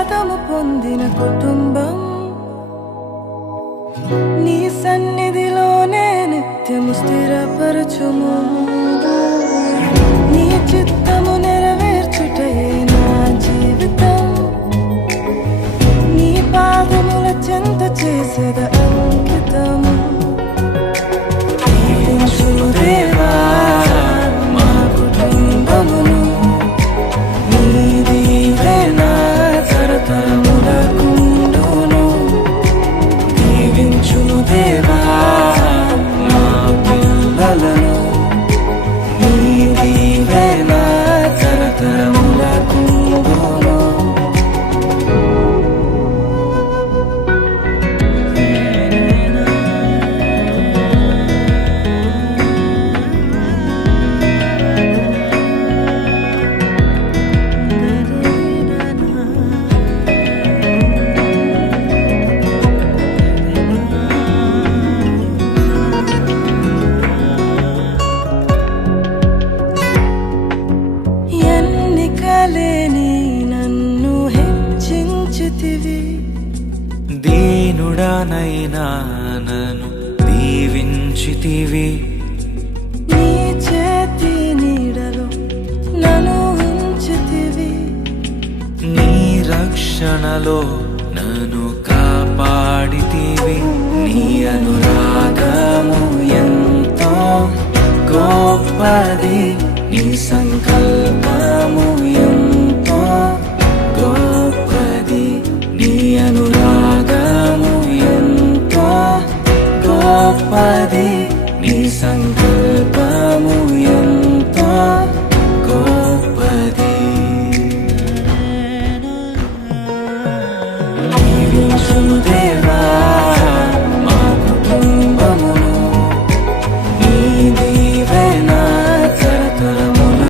ఆశీర్వాదము పొందిన కుటుంబం నీ సన్నిధిలోనే నిత్యము స్థిరపరచుము నీ చిత్తము నెరవేర్చుటయే నా జీవితం నీ పాదముల చెంత చేసేద అంకితము దీవించుము దేవా మా కుటుంబమును నీ దీవెన తరతరములకుండును దీవించుము దేవా మా పిల్లలను నీ దీవెన తరతరములకుండును ఎన్నికలేని నన్ను హెచ్చించితివి దీనుడనైనా నన్ను దీవించితివి నీ చేతి నీడలో నన్ను ఉంచితివి నీ రక్షణలో నన్ను కాపాడితివి నీ అనురాగము ఎంతో గొప్పది నీ సంకల్పము ఎంతో గొప్పది నీ అనురాగము ఎంతో గొప్పది నీ సంకల్పము